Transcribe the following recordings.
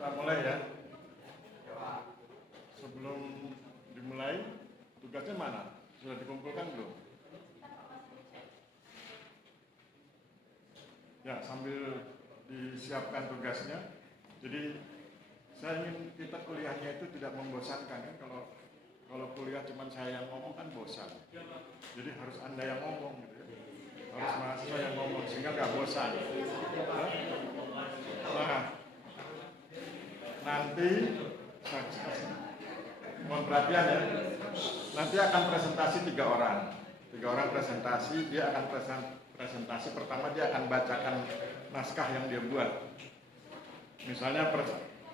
Kita mulai ya. Sebelum dimulai, tugasnya mana? Sudah dikumpulkan belum? Ya, sambil disiapkan tugasnya. Jadi saya ingin kita kuliahnya itu tidak membosankan kan. Kalau kuliah cuma saya yang ngomong kan bosan. Jadi harus Anda yang ngomong gitu ya. Harus mahasiswa yang ngomong sehingga nggak bosan. Nah, nanti mohon perhatian ya. Nanti akan presentasi 3 orang. 3 orang presentasi, dia akan presentasi pertama dia akan bacakan naskah yang dia buat. Misalnya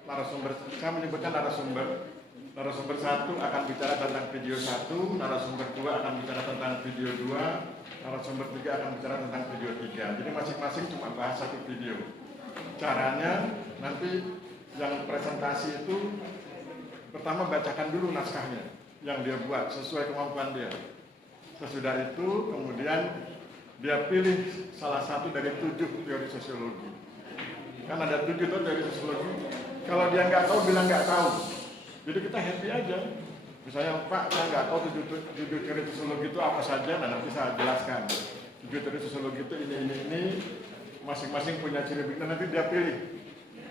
narasumber, saya menyebutkan narasumber 1 akan bicara tentang video 1, narasumber 2 akan bicara tentang video 2, narasumber 3 akan bicara tentang video 3. Jadi masing-masing cuma bahas 1 video. Caranya nanti yang presentasi itu pertama bacakan dulu naskahnya yang dia buat sesuai kemampuan dia. Sesudah itu kemudian dia pilih salah satu dari 7 teori sosiologi. Kan ada 7 teori sosiologi. Kalau dia nggak tahu, bilang nggak tahu. Jadi kita happy aja. Misalnya, Pak, saya nggak tahu 7 teori sosiologi itu apa saja, nah nanti saya jelaskan. 7 teori sosiologi itu ini, masing-masing punya ciri bikin, nanti dia pilih.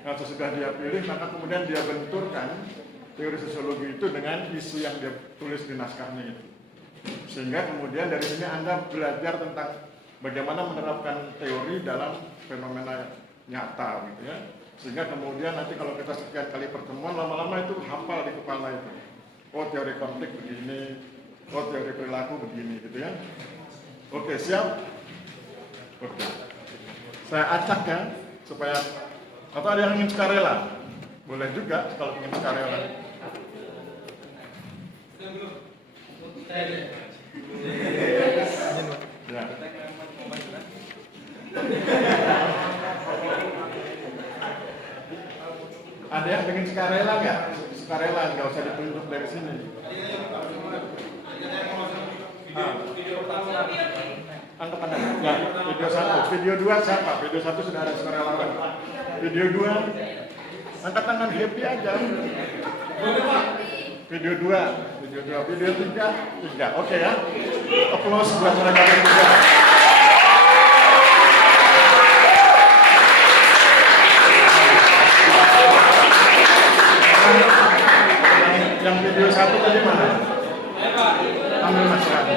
Nah, sesudah dia pilih, maka kemudian dia benturkan teori sosiologi itu dengan isu yang dia tulis di naskahnya itu. Sehingga kemudian dari sini Anda belajar tentang bagaimana menerapkan teori dalam fenomena nyata gitu ya. Sehingga kemudian nanti kalau kita sekian kali pertemuan, lama-lama itu hafal di kepala itu. Oh, teori konflik begini, oh teori perilaku begini gitu ya. Oke, siap? Oke. Saya acak ya, supaya, atau ada yang ingin sukarela? Boleh juga kalau ingin sukarela. Ya. Ada yang ingin sukarela nggak? Sukarela nggak usah ditunjuk dari sini. Angkat tangan. Ya, video 1. Video 2 siapa? Video 1 sudah ada sukarelawan. Video 2, angkat tangan, happy aja. Video 2, video 3. Oke ya. Applause buat mereka juga. Yang video 1 tadi mana? Ambil Mas Rani.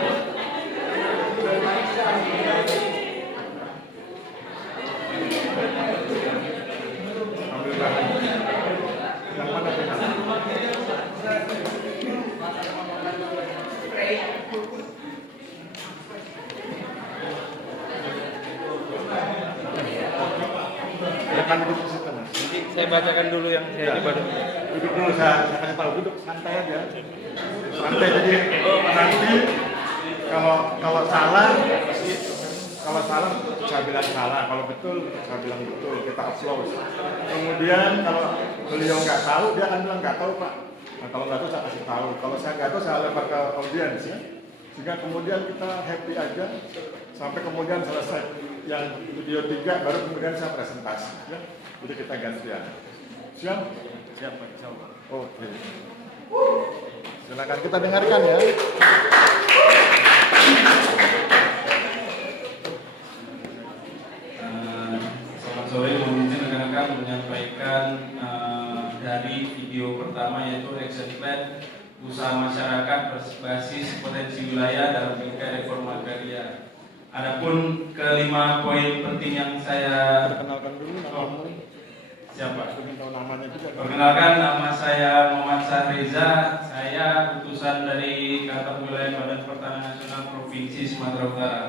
Ambil bahan. Yang mana tadi? Silakan duduk di situ, Mas. Nanti saya bacakan dulu yang saya coba dulu. Duduk dulu, saya kasih tahu, duduk santai aja. Santai, jadi nanti kalau salah saya bilang salah, kalau betul saya bilang betul, kita applause. Kemudian kalau beliau nggak tahu, dia akan bilang nggak tahu Pak. Nah, kalau nggak tahu saya kasih tahu, kalau saya nggak tahu saya lempar ke audiens ya. Sehingga kemudian kita happy aja sampai kemudian selesai yang video 3 baru kemudian saya presentasi ya. Jadi kita gantian. Siap? Siap, Pak. Insyaallah. Oke. Silakan kita dengarkan ya. Selamat sore, mohon izin rekan-rekan menyampaikan dari video pertama yaitu action plan usaha masyarakat berbasis potensi wilayah dalam bingkai reforma agraria. Adapun kelima poin penting yang saya Perkenalkan dulu namamu. siapa? Tahu namanya juga. Perkenalkan, nama saya Muhammad Sahreza. Saya utusan dari Kantor Wilayah Badan Pertanahan Nasional Provinsi Sumatera Utara.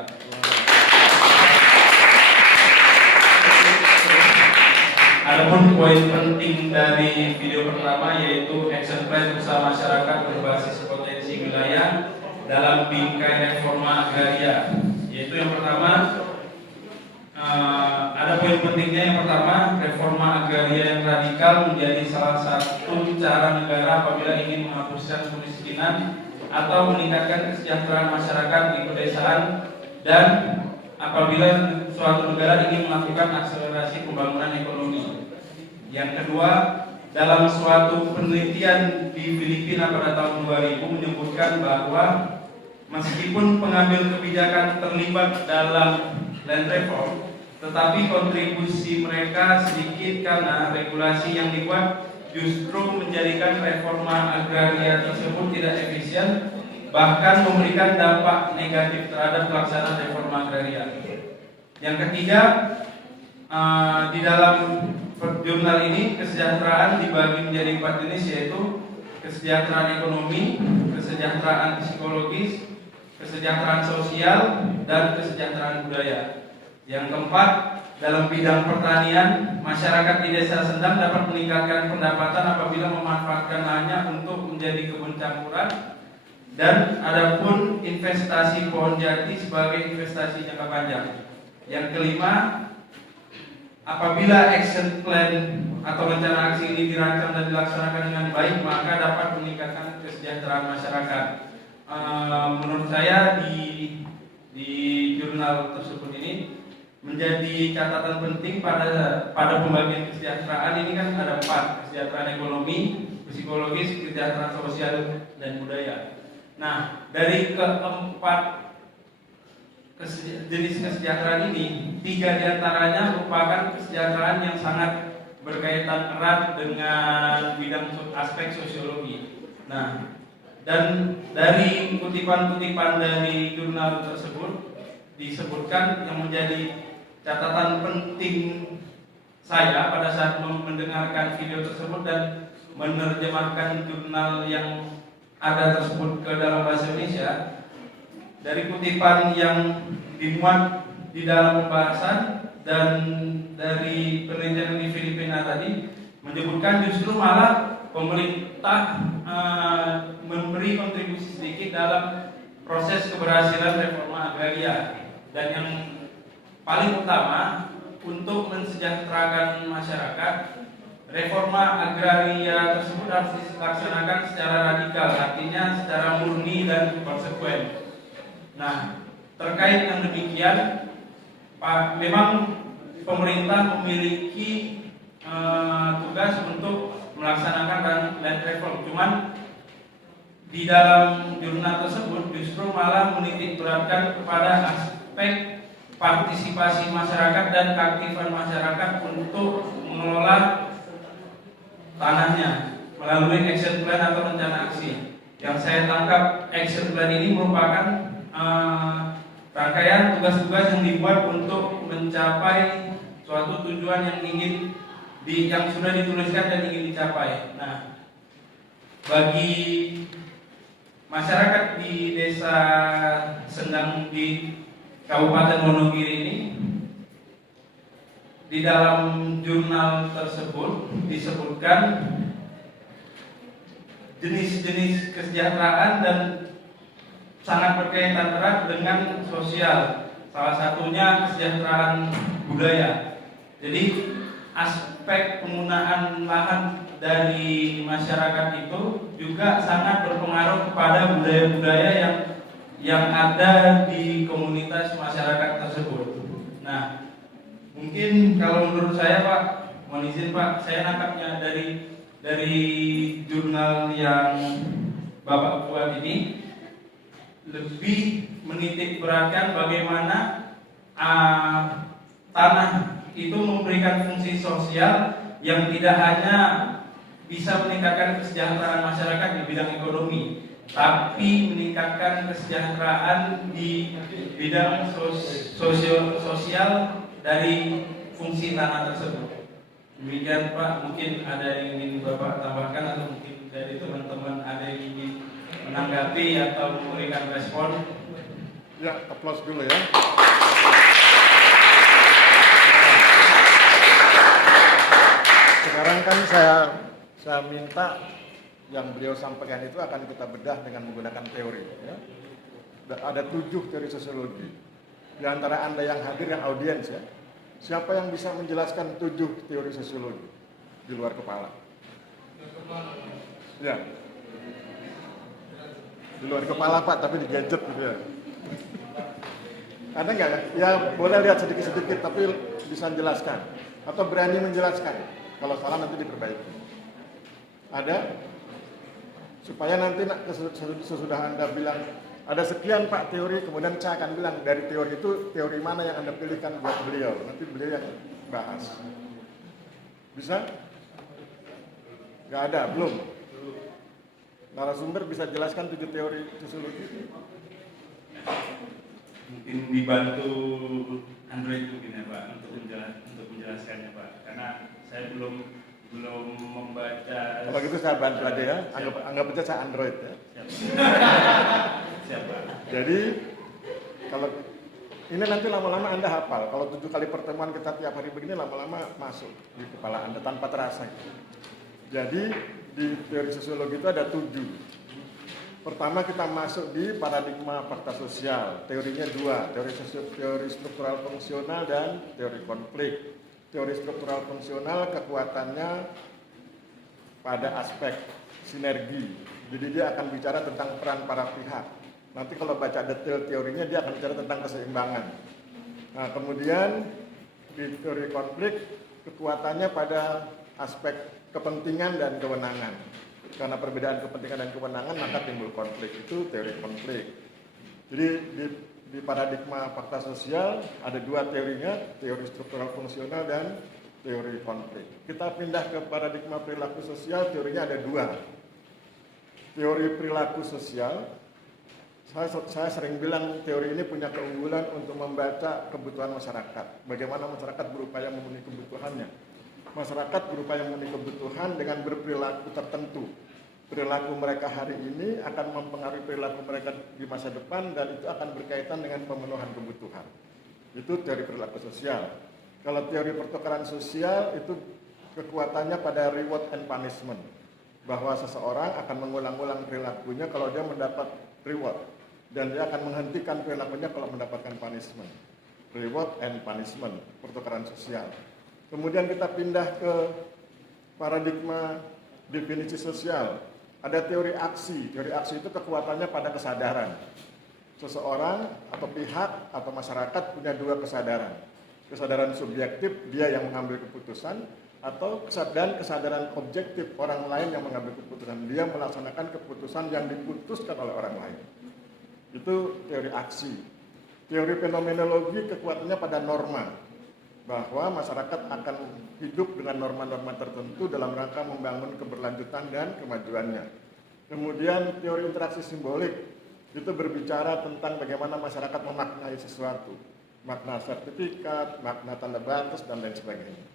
Adapun poin penting dari video pertama yaitu action plan usaha masyarakat berbasis potensi wilayah dalam bingkai reforma agraria. Yaitu yang pertama, ada poin pentingnya. Yang pertama, reforma agraria yang radikal menjadi salah satu cara negara apabila ingin menghapuskan kemiskinan atau meningkatkan kesejahteraan masyarakat di pedesaan dan apabila suatu negara ingin melakukan akselerasi pembangunan ekonomi. Yang kedua, dalam suatu penelitian di Filipina pada tahun 2000 menyebutkan bahwa meskipun pengambil kebijakan terlibat dalam land reform, tetapi kontribusi mereka sedikit karena regulasi yang dibuat justru menjadikan reforma agraria tersebut tidak efisien, bahkan memberikan dampak negatif terhadap pelaksanaan reforma agraria. Yang ketiga, di dalam jurnal ini kesejahteraan dibagi menjadi 4 jenis, yaitu kesejahteraan ekonomi, kesejahteraan psikologis, kesejahteraan sosial, dan kesejahteraan budaya. Yang keempat, dalam bidang pertanian, masyarakat di desa Sendang dapat meningkatkan pendapatan apabila memanfaatkan lahannya untuk menjadi kebun campuran. Dan adapun investasi pohon jati sebagai investasi jangka panjang. Yang kelima, apabila action plan atau rencana aksi ini dirancang dan dilaksanakan dengan baik, maka dapat meningkatkan kesejahteraan masyarakat. Menurut saya di jurnal tersebut ini menjadi catatan penting pada pembagian kesejahteraan ini kan ada 4, kesejahteraan ekonomi, psikologis, kesejahteraan sosial, dan budaya. Nah, dari keempat jenis kesejahteraan ini, 3 diantaranya merupakan kesejahteraan yang sangat berkaitan erat dengan bidang aspek sosiologi. Nah, dan dari kutipan-kutipan dari jurnal tersebut disebutkan yang menjadi catatan penting saya pada saat mendengarkan video tersebut dan menerjemahkan jurnal yang ada tersebut ke dalam bahasa Indonesia. Dari kutipan yang dimuat di dalam pembahasan dan dari penelitian di Filipina tadi menyebutkan justru malah pemerintah memberi kontribusi sedikit dalam proses keberhasilan reforma agraria, dan yang paling utama untuk mensejahterakan masyarakat, reforma agraria tersebut harus dilaksanakan secara radikal, artinya secara murni dan konsekuen. Nah, terkait yang demikian, memang pemerintah memiliki tugas untuk melaksanakan land reform. Cuman di dalam jurnal tersebut justru malah menitik beratkan kepada aspek partisipasi masyarakat dan keaktifan masyarakat untuk mengelola tanahnya melalui action plan atau rencana aksi. Yang saya tangkap, action plan ini merupakan rangkaian tugas-tugas yang dibuat untuk mencapai suatu tujuan yang yang sudah dituliskan dan ingin dicapai. Nah, bagi masyarakat di desa Sendang di Kabupaten Wonogiri ini, di dalam jurnal tersebut disebutkan jenis-jenis kesejahteraan dan sangat berkaitan erat dengan sosial. Salah satunya kesejahteraan budaya. Jadi aspek penggunaan lahan dari masyarakat itu juga sangat berpengaruh kepada budaya-budaya yang ada di komunitas masyarakat tersebut. Nah, mungkin kalau menurut saya Pak, mohon izin Pak, saya nangkapnya dari jurnal yang Bapak buat ini lebih menitik beratkan bagaimana tanah itu memberikan fungsi sosial yang tidak hanya bisa meningkatkan kesejahteraan masyarakat di bidang ekonomi, tapi meningkatkan kesejahteraan di bidang sosial dari fungsi tanah tersebut. Demikian Pak, mungkin ada yang ingin Bapak tambahkan atau mungkin dari teman-teman ada yang ingin menanggapi atau memberikan respon. Ya, aplaus dulu ya. Sekarang kan saya minta yang beliau sampaikan itu akan kita bedah dengan menggunakan teori. Ya. Ada 7 teori sosiologi. Di antara Anda yang hadir, yang audiens ya, siapa yang bisa menjelaskan 7 teori sosiologi di luar kepala? Ya. Di luar kepala Pak, tapi di gadget gitu ya. Ada nggak ya? Ya boleh lihat sedikit-sedikit, tapi bisa menjelaskan atau berani menjelaskan. Kalau salah nanti diperbaiki. Ada? Supaya nanti sesudah Anda bilang ada sekian Pak teori, kemudian saya akan bilang dari teori itu teori mana yang Anda pilihkan buat beliau. Nanti beliau yang bahas. Bisa? Nggak ada, belum. Narasumber bisa jelaskan 7 teori sosiologi? Mungkin dibantu Android mungkin ya Pak untuk menjelaskannya Pak, karena saya belum membaca. Kalau gitu saya bantu aja ya, anggap aja saya Android ya. Siap Pak. Jadi kalau ini nanti lama-lama Anda hafal. Kalau 7 kali pertemuan kita tiap hari begini lama-lama masuk di kepala Anda tanpa terasa. Jadi di teori sosiologi itu ada 7. Pertama kita masuk di paradigma fakta sosial. Teorinya 2, teori struktural fungsional dan teori konflik. Teori struktural fungsional kekuatannya pada aspek sinergi. Jadi dia akan bicara tentang peran para pihak. Nanti kalau baca detail teorinya dia akan bicara tentang keseimbangan. Nah, kemudian di teori konflik kekuatannya pada aspek kepentingan dan kewenangan. Karena perbedaan kepentingan dan kewenangan maka timbul konflik. Itu teori konflik. Jadi di paradigma fakta sosial ada 2 teorinya, teori struktural fungsional dan teori konflik. Kita pindah ke paradigma perilaku sosial, teorinya ada 2. Teori perilaku sosial, saya sering bilang teori ini punya keunggulan untuk membaca kebutuhan masyarakat. Bagaimana masyarakat berupaya memenuhi kebutuhannya. Masyarakat berupaya memenuhi kebutuhan dengan berperilaku tertentu. Perilaku mereka hari ini akan mempengaruhi perilaku mereka di masa depan dan itu akan berkaitan dengan pemenuhan kebutuhan. Itu teori perilaku sosial. Kalau teori pertukaran sosial itu kekuatannya pada reward and punishment. Bahwa seseorang akan mengulang-ulang perilakunya kalau dia mendapat reward. Dan dia akan menghentikan perilakunya kalau mendapatkan punishment. Reward and punishment, pertukaran sosial. Kemudian kita pindah ke paradigma definisi sosial. Ada teori aksi. Teori aksi itu kekuatannya pada kesadaran. Seseorang atau pihak atau masyarakat punya 2 kesadaran. Kesadaran subjektif, dia yang mengambil keputusan, atau kesadaran objektif, orang lain yang mengambil keputusan. Dia melaksanakan keputusan yang diputuskan oleh orang lain. Itu teori aksi. Teori fenomenologi kekuatannya pada norma. Bahwa masyarakat akan hidup dengan norma-norma tertentu dalam rangka membangun keberlanjutan dan kemajuannya. Kemudian teori interaksi simbolik itu berbicara tentang bagaimana masyarakat memaknai sesuatu. Makna sertifikat, makna tanda batas, dan lain sebagainya.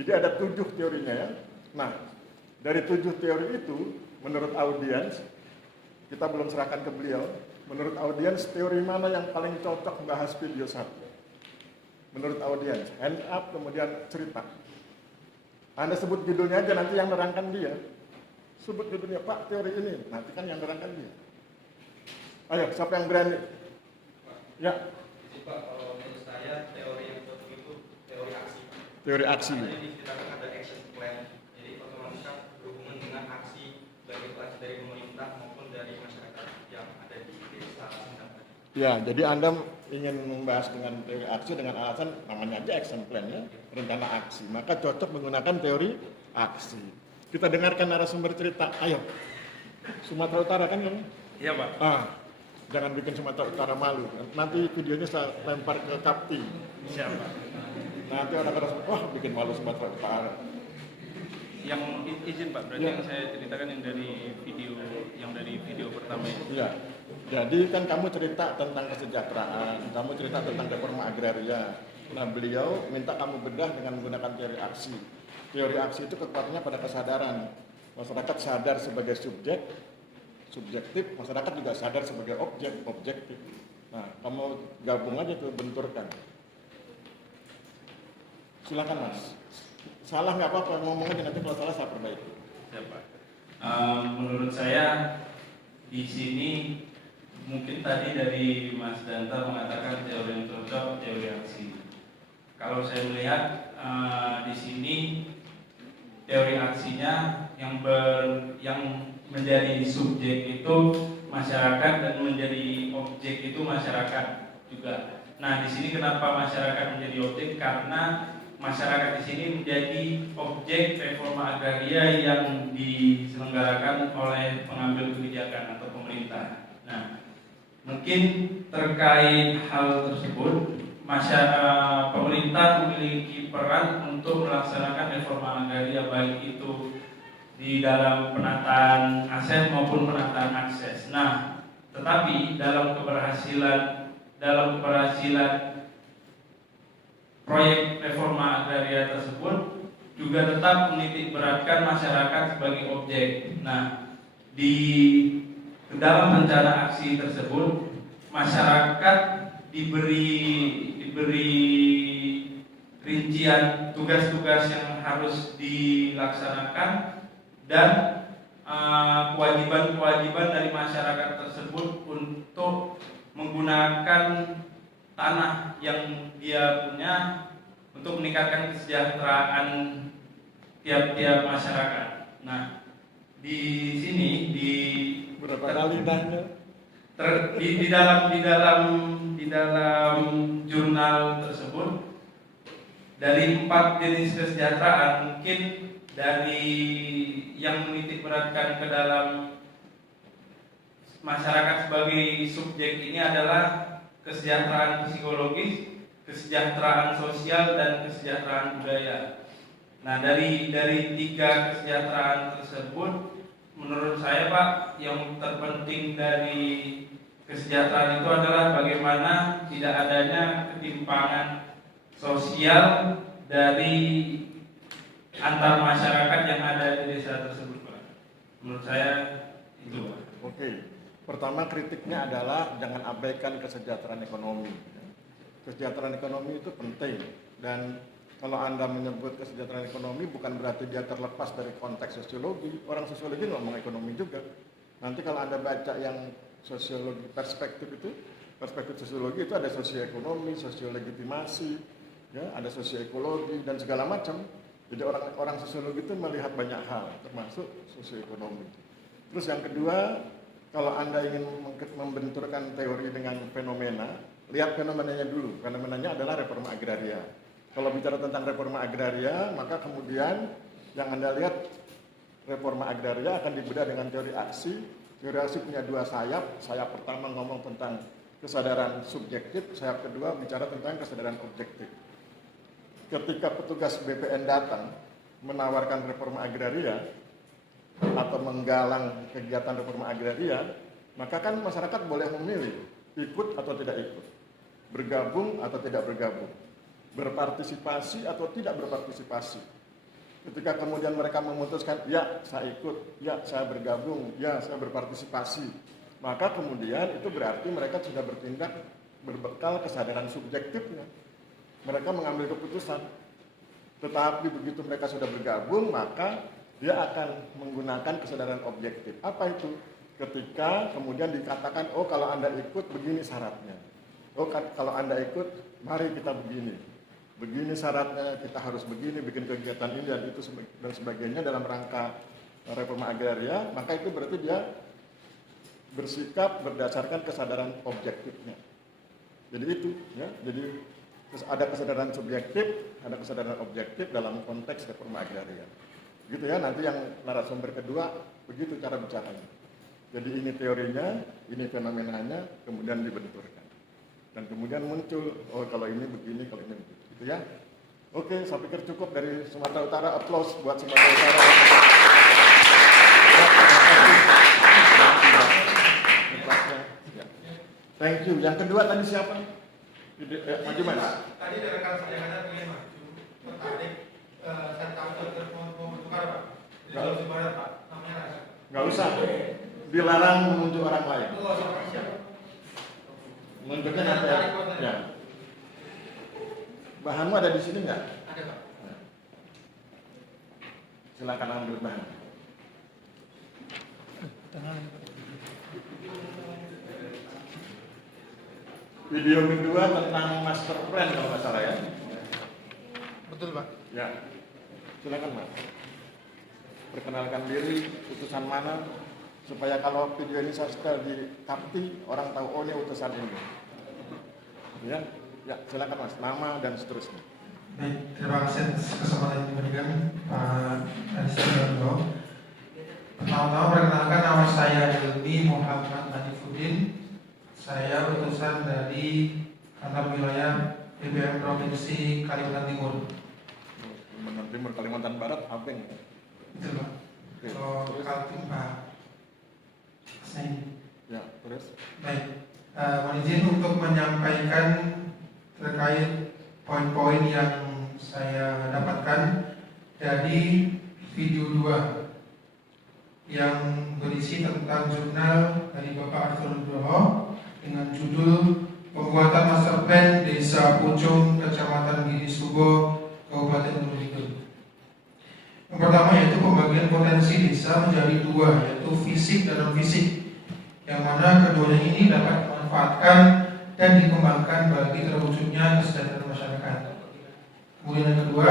Jadi ada 7 teorinya ya. Nah, dari 7 teori itu, menurut audiens, kita belum serahkan ke beliau, menurut audiens teori mana yang paling cocok membahas video 1? Menurut audiens, hand up kemudian cerita. Anda sebut judulnya aja, nanti yang nerangkan dia. Sebut judulnya, Pak teori ini, nanti kan yang nerangkan dia. Ayo, siapa yang berani? Ya. Pak, kalau menurut saya teori yang cocok itu teori aksi. Teori aksi. Jadi diceritakan ada action plan. Jadi otomatis berhubungan dengan aksi baik itu aksi dari pemerintah maupun dari masyarakat yang ada di desa. Ya, jadi Anda ingin membahas dengan teori aksi dengan alasan namanya aja action plan ya, rencana aksi. Maka cocok menggunakan teori aksi. Kita dengarkan narasumber cerita. Ayo. Sumatera Utara kan kamu? Iya Pak. Jangan bikin Sumatera Utara malu. Nanti videonya saya lempar ke Kapti. Siapa? Nanti orang-orang wah bikin malu Sumatera Utara. Yang izin Pak, berarti yang saya ceritakan yang dari video pertama itu. Iya. Jadi kan kamu cerita tentang kesejahteraan, kamu cerita tentang reforma agraria. Nah, beliau minta kamu bedah dengan menggunakan teori aksi. Teori aksi itu kekuatannya pada kesadaran. Masyarakat sadar sebagai subjektif, masyarakat juga sadar sebagai objektif. Nah, kamu gabung aja tuh, benturkan. Silakan Mas. Salah nggak apa-apa, ngomong aja, nanti kalau salah saya perbaiki. Ya Pak. Menurut saya di sini mungkin tadi dari Mas Danta mengatakan teori yang cocok, teori aksi. Kalau saya melihat di sini teori aksinya yang menjadi subjek itu masyarakat dan menjadi objek itu masyarakat juga. Nah, di sini kenapa masyarakat menjadi objek? Karena masyarakat di sini menjadi objek reforma agraria yang diselenggarakan oleh pengambil kebijakan atau pemerintah. Nah, mungkin terkait hal tersebut, pemerintah memiliki peran untuk melaksanakan reforma agraria, baik itu di dalam penataan aset maupun penataan akses. Nah, tetapi dalam keberhasilan proyek reforma agraria tersebut juga tetap menitik beratkan masyarakat sebagai objek. Nah, di dalam rencana aksi tersebut masyarakat diberi rincian tugas-tugas yang harus dilaksanakan dan kewajiban-kewajiban dari masyarakat tersebut untuk menggunakan tanah yang dia punya untuk meningkatkan kesejahteraan tiap-tiap masyarakat. Nah, di sini Berapa kali nanya? di dalam jurnal tersebut dari 4 jenis kesejahteraan, mungkin dari yang menitik beratkan ke dalam masyarakat sebagai subjek ini adalah kesejahteraan psikologis, kesejahteraan sosial, dan kesejahteraan budaya. Nah, dari 3 kesejahteraan tersebut, menurut saya Pak, yang terpenting dari kesejahteraan itu adalah bagaimana tidak adanya ketimpangan sosial dari antar masyarakat yang ada di desa tersebut, Pak. Menurut saya itu, Pak. Oke. Pertama, kritiknya adalah jangan abaikan kesejahteraan ekonomi. Kesejahteraan ekonomi itu penting, dan kalau Anda menyebut kesejahteraan ekonomi bukan berarti dia terlepas dari konteks sosiologi. Orang sosiologi ngomong ekonomi juga. Nanti kalau Anda baca yang sosiologi perspektif sosiologi itu ada sosioekonomi, sosiolegitimasi, ya, ada sosioekologi dan segala macam. Jadi orang sosiologi itu melihat banyak hal, termasuk sosioekonomi. Terus yang kedua, kalau Anda ingin membenturkan teori dengan fenomena, lihat fenomenanya dulu. Fenomenanya adalah reforma agraria. Kalau bicara tentang reforma agraria, maka kemudian yang Anda lihat reforma agraria akan dibedah dengan teori aksi. Teori aksi punya 2 sayap. Sayap pertama ngomong tentang kesadaran subjektif, sayap kedua bicara tentang kesadaran objektif. Ketika petugas BPN datang menawarkan reforma agraria atau menggalang kegiatan reforma agraria, maka kan masyarakat boleh memilih ikut atau tidak ikut, bergabung atau tidak bergabung, berpartisipasi atau tidak berpartisipasi. Ketika kemudian mereka memutuskan, ya saya ikut, ya saya bergabung, ya saya berpartisipasi, maka kemudian itu berarti mereka sudah bertindak berbekal kesadaran subjektifnya. Mereka mengambil keputusan. Tetapi begitu mereka sudah bergabung, maka dia akan menggunakan kesadaran objektif. Apa itu? Ketika kemudian dikatakan, oh kalau Anda ikut begini syaratnya. Oh kalau Anda ikut, mari kita begini. Begini syaratnya, kita harus begini, bikin kegiatan ini dan itu dan sebagainya dalam rangka reforma agraria, maka itu berarti dia bersikap berdasarkan kesadaran objektifnya. Jadi itu, ya. Jadi ada kesadaran subjektif, ada kesadaran objektif dalam konteks reforma agraria. Gitu ya, nanti yang narasumber kedua begitu cara bicaranya. Jadi ini teorinya, ini fenomenanya, kemudian dibenturkan. Dan kemudian muncul, oh kalau ini begini, kalau ini begitu. Gitu ya. Oke, saya pikir cukup dari Sumatera Utara. Aplaus buat Sumatera Utara. Thank you. Yang kedua tadi siapa? Maju Mas. Tadi ada rekan saya yang ada ingin maju, tertarik, saya tahu mau bertukar Pak. Di Sulawesi Barat Pak, namanya. Nggak usah. Dilarang menunjuk orang lain. Oh, siap. Menunjuknya nanti ya. Bahanmu ada di sini nggak? Ada Pak. Silakan ambil bahan. Video kedua tentang master plan kalau nggak salah ya. Betul Pak. Ya. Silakan Mas. Perkenalkan diri, utusan mana, supaya kalau video ini saya setel di Kapti, orang tahu oh ini utusan ini. Ya, silakan Mas, nama dan seterusnya. Baik, terima atas kesempatan yang diberikan Pak Alisandro. Pertama-tama perkenalkan, nama saya Hilmi Muhammad Nadifuddin. Saya utusan dari kantor wilayah BBM Provinsi Kalimantan Timur. Kalimantan Timur, Kalimantan Barat, Abeng. Betul Pak. Kalau Kaltim Pak Hussein. Ya, terus? Baik, mohon izin untuk menyampaikan terkait poin-poin yang saya dapatkan dari video 2 yang berisi tentang jurnal dari Bapak Arthur Nugroho dengan judul Pembuatan Master Plan Desa Pucung, Kecamatan Giri Subo, Kabupaten Gunung Kidul. Yang pertama yaitu pembagian potensi desa menjadi 2, yaitu fisik dan non fisik, yang mana keduanya ini dapat dimanfaatkan dan dikembangkan bagi terwujudnya kesejahteraan masyarakat. Kemudian yang kedua,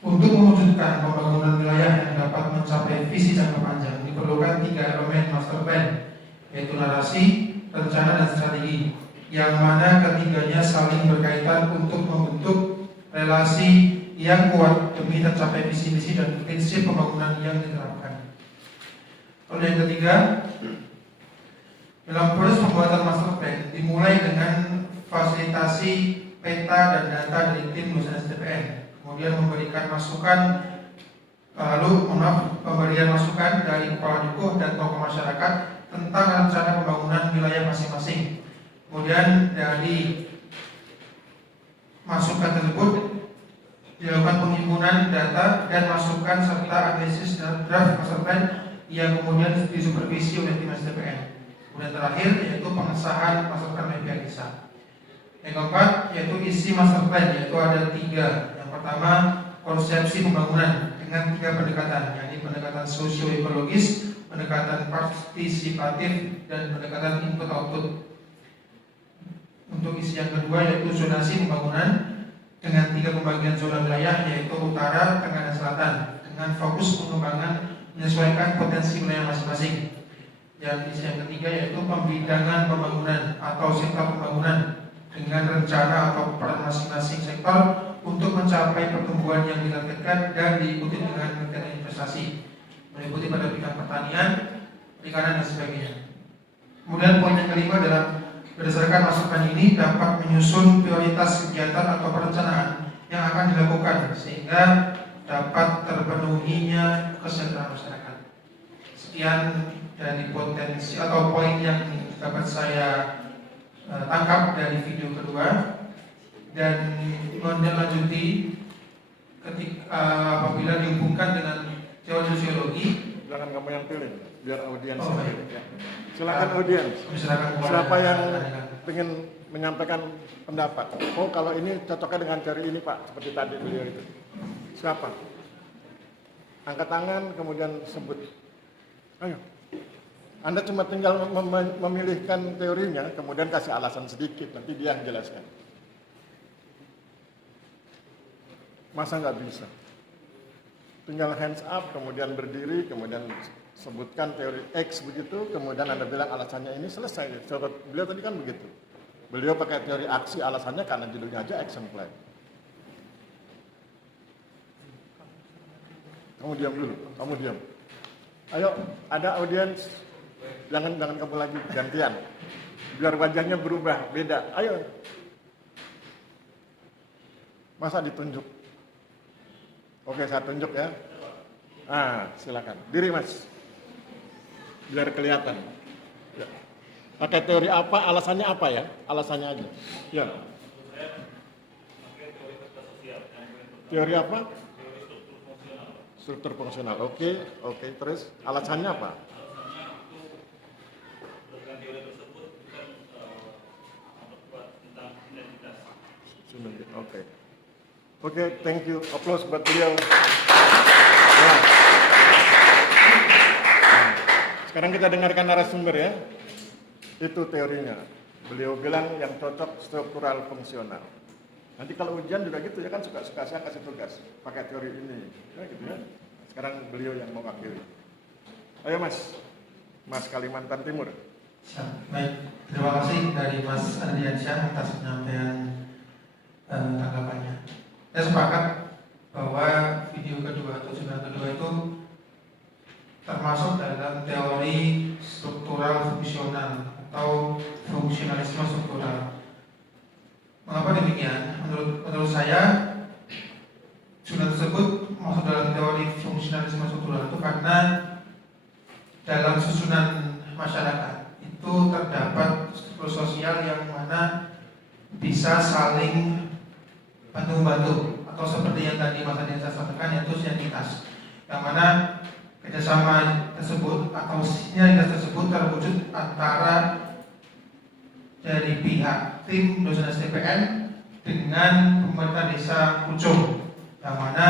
untuk mewujudkan pembangunan wilayah yang dapat mencapai visi jangka panjang diperlukan 3 elemen master plan, yaitu narasi, rencana, dan strategi, yang mana ketiganya saling berkaitan untuk membentuk relasi yang kuat demi tercapai visi misi dan prinsip pembangunan yang diterapkan. Lalu yang ketiga, dalam proses pembuatan master plan dimulai dengan fasilitasi peta dan data dari tim lulusan SDPN, kemudian memberikan masukan, pemberian masukan dari kepala dukuh dan tokoh masyarakat tentang rencana pembangunan wilayah masing-masing. Kemudian dari masukan tersebut dilakukan penghimpunan data dan masukan serta analisis draft master plan yang kemudian disupervisi oleh tim SDPN. Kemudian terakhir yaitu pengesahan master plan oleh desa. Yang keempat yaitu isi master plan, yaitu ada 3. Yang pertama, konsepsi pembangunan dengan 3 pendekatan, yakni pendekatan sosio-ekologis, pendekatan partisipatif, dan pendekatan input output. Untuk isi yang kedua yaitu zonasi pembangunan dengan 3 pembagian zona wilayah, yaitu utara, tengah, dan selatan, dengan fokus pengembangan menyesuaikan potensi wilayah masing-masing. Dan isi yang ketiga yaitu pembidangan pembangunan atau sektor pembangunan dengan rencana atau peran masing-masing sektor untuk mencapai pertumbuhan yang ditargetkan dan diikuti dengan kegiatan investasi, meliputi pada bidang pertanian, perikanan, dan sebagainya. Kemudian poin yang kelima adalah berdasarkan master plan ini dapat menyusun prioritas kegiatan atau perencanaan yang akan dilakukan sehingga dapat terpenuhinya kesejahteraan masyarakat. Sekian dari potensi atau poin yang dapat saya tangkap dari video kedua, dan menindaklanjuti ketika apabila dihubungkan dengan teori sosiologi. Jangan kamu yang pilih, biar audiens Oh, pilih. Ya. Silakan audiens. Siapa yang ingin menyampaikan pendapat? Oh, kalau ini cocoknya dengan teori ini, Pak, seperti tadi beliau itu. Siapa? Angkat tangan, kemudian sebut. Ayo. Anda cuma tinggal memilihkan teorinya, kemudian kasih alasan sedikit, nanti dia yang jelaskan. Masa nggak bisa? Tinggal hands up, kemudian berdiri, kemudian sebutkan teori X begitu, kemudian Anda bilang alasannya ini, selesai. Beliau tadi kan begitu. Beliau pakai teori aksi, alasannya karena judulnya aja action plan. Kamu diam dulu, kamu diam. Ayo, ada audiens. Jangan kamu lagi, gantian. Biar wajahnya berubah, beda. Ayo. Masa ditunjuk? Oke, saya tunjuk ya. Silakan. Diri, Mas. Biar kelihatan. Ya. Pakai teori apa, alasannya apa ya? Alasannya aja. Ya. Teori apa? Struktur fungsional. Oke, terus alasannya apa? Oke, thank you. Applause buat beliau. Ya. Sekarang kita dengarkan narasumber ya. Itu teorinya. Beliau bilang yang cocok struktural fungsional. Nanti kalau ujian juga gitu ya kan, suka-suka saya kasih tugas pakai teori ini. Ya gitu ya. Sekarang beliau yang mewakili. Ayo Mas Kalimantan Timur. Baik, terima kasih dari Mas Ardiansyah atas penyampaian tanggapannya. Saya sepakat bahwa video kedua atau jurnal kedua itu termasuk dalam teori struktural fungsional atau fungsionalisme struktural. Mengapa demikian? Menurut saya jurnal tersebut masuk dalam teori fungsionalisme struktural itu karena dalam susunan masyarakat itu terdapat struktur sosial yang mana bisa saling bantu-bantu atau seperti yang tadi Mas Adi saya sampaikan, yaitu sinergitas, yang mana kerjasama tersebut atau sinergitas tersebut terwujud antara dari pihak tim dosen STPN dengan pemerintah desa Pucung, yang mana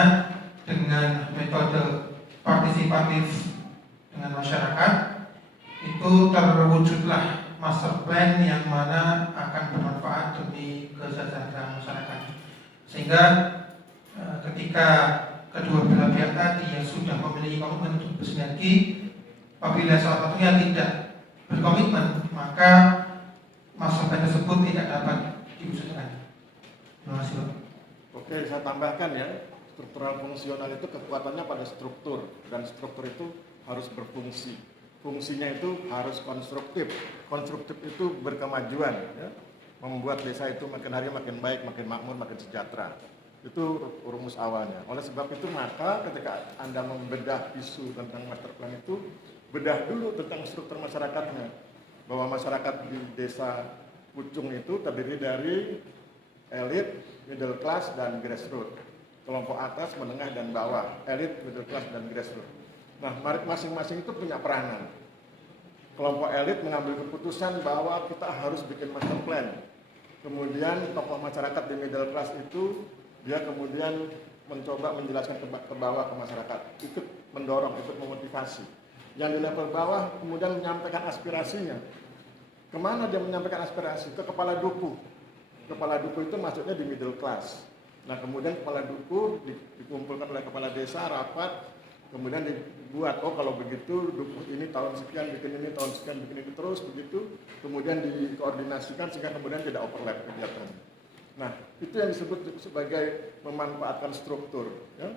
dengan metode partisipatif dengan masyarakat itu terwujudlah master plan yang mana akan bermanfaat demi kesejahteraan masyarakat. Sehingga ketika kedua belah pihak tadi yang sudah memiliki komitmen untuk bersinergi, apabila salah satunya tidak berkomitmen, maka master plan tersebut tidak dapat diwujudkan. Terima kasih, Pak. Oke, saya tambahkan ya, struktural fungsional itu kekuatannya pada struktur, dan struktur itu harus berfungsi. Fungsinya itu harus konstruktif. Konstruktif itu berkemajuan, ya, membuat desa itu makin hari makin baik, makin makmur, makin sejahtera. Itu rumus awalnya. Oleh sebab itu maka ketika Anda membedah isu tentang master plan itu, bedah dulu tentang struktur masyarakatnya. Bahwa masyarakat di desa Pucung itu terdiri dari elit, middle class, dan grassroots. Kelompok atas, menengah, dan bawah. Elit, middle class, dan grassroots. Nah, masing-masing itu punya peranan. Kelompok elit mengambil keputusan bahwa kita harus bikin master plan. Kemudian tokoh masyarakat di middle class itu dia kemudian mencoba menjelaskan ke bawah ke masyarakat, ikut mendorong, ikut memotivasi. Yang di level bawah kemudian menyampaikan aspirasinya. Kemana dia menyampaikan aspirasi? Ke kepala duku. Kepala duku itu maksudnya di middle class. Nah, kemudian kepala duku dikumpulkan oleh kepala desa, rapat, kemudian dibuat, oh kalau begitu duku ini tahun sekian bikin ini, tahun sekian bikin ini, terus begitu, kemudian dikoordinasikan sehingga kemudian tidak overlap kegiatan. Nah, itu yang disebut sebagai memanfaatkan struktur, ya.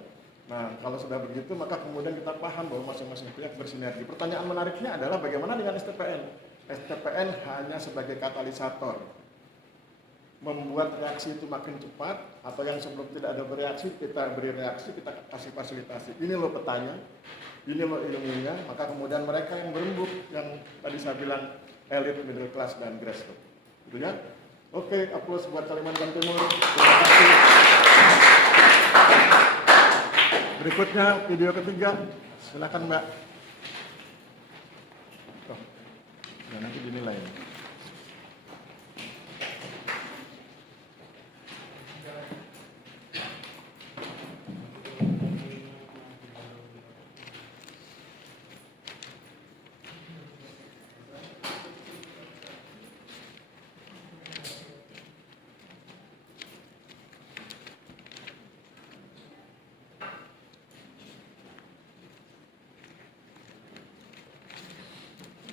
Nah, kalau sudah begitu maka kemudian kita paham bahwa masing-masing pihak bersinergi. Pertanyaan menariknya adalah bagaimana dengan STPN? STPN hanya sebagai katalisator, membuat reaksi itu makin cepat, atau yang sebelum tidak ada bereaksi, kita beri reaksi, kita kasih fasilitasi. Ini loh petanya, ini loh ilmunya, maka kemudian mereka yang berembuk, yang tadi saya bilang elit, middle class, dan grassroots. Gitu ya. Oke, aplaus buat Kalimantan Timur. Terima kasih. Berikutnya video ketiga, silakan Mbak. Oh, ya, nanti dinilai.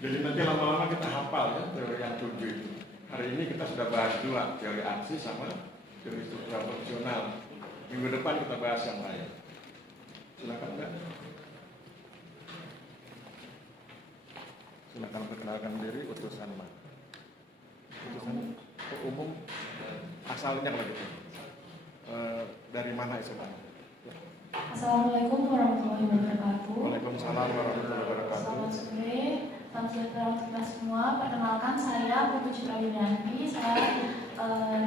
Jadi nanti lama-lama kita hafal ya teori yang 7 itu. Hari ini kita sudah bahas 2, teori aksi sama teori struktural fungsional. Minggu depan kita bahas yang lain. Silakan Mbak. Silakan perkenalkan diri, utusan Mbak. Utusan umum asalnya lagi. Dari mana istilahnya? Assalamualaikum warahmatullahi wabarakatuh. Waalaikumsalam warahmatullahi wabarakatuh. Selamat sore, salam sejahtera untuk kita semua. Perkenalkan saya Putu Citra Yulianti. Saya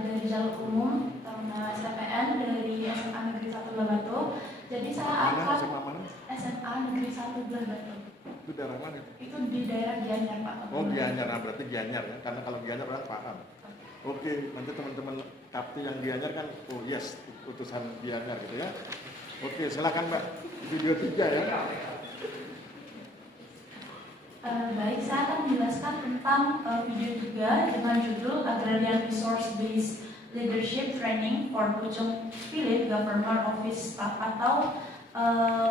dari jalur umum Taruna STPN dari SMA Negeri 1 Batu. Jadi saya akan SMA Negeri 1 Batu. Itu daerah mana? Itu di daerah Gianyar, Pak. Oh Gianyar, nah berarti Gianyar ya, karena kalau Gianyar orang paham. Oke, nanti teman-teman kapti yang Gianyar kan, oh yes, utusan Gianyar gitu ya. Oke, silakan Mbak, video 3 ya. Baik, saya akan menjelaskan tentang video juga dengan judul Agrarian Resource Based Leadership Training for Pucung Village Government Office Staff, atau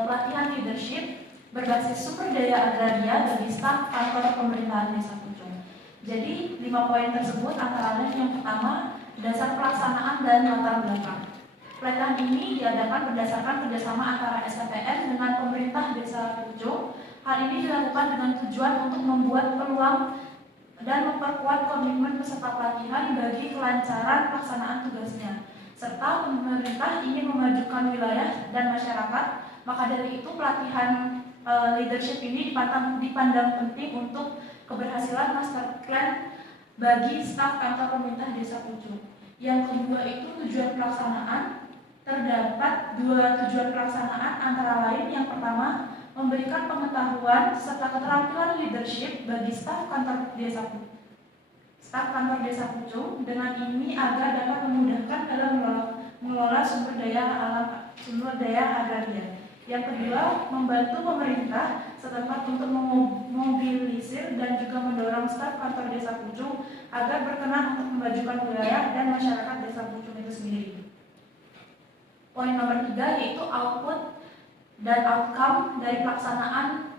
pelatihan leadership berbasis sumber daya agraria dari staf kantor pemerintahan Desa Pucung. Jadi 5 poin tersebut antara lain yang pertama, dasar pelaksanaan dan latar belakang. Pelatihan ini diadakan berdasarkan kerjasama antara SKPN dengan pemerintah Desa Pucung. Hal ini dilakukan dengan tujuan untuk membuat peluang dan memperkuat komitmen peserta pelatihan bagi kelancaran pelaksanaan tugasnya, serta pemerintah ingin memajukan wilayah dan masyarakat. Maka dari itu pelatihan leadership ini dipandang penting untuk keberhasilan master plan bagi staf kantor pemerintah Desa Pucung. Yang kedua itu tujuan pelaksanaan. Terdapat 2 tujuan pelaksanaan antara lain. Yang pertama, memberikan pengetahuan serta keterampilan leadership bagi staf kantor Desa Pucung. Dengan ini agar dapat memudahkan dalam mengelola sumber daya agraria. Yang kedua, membantu pemerintah setempat untuk memobilisir dan juga mendorong staf kantor Desa Pucung agar berkenan untuk memajukan wilayah dan masyarakat Desa Pucung itu sendiri. Poin nomor 3 yaitu output dan outcome dari pelaksanaan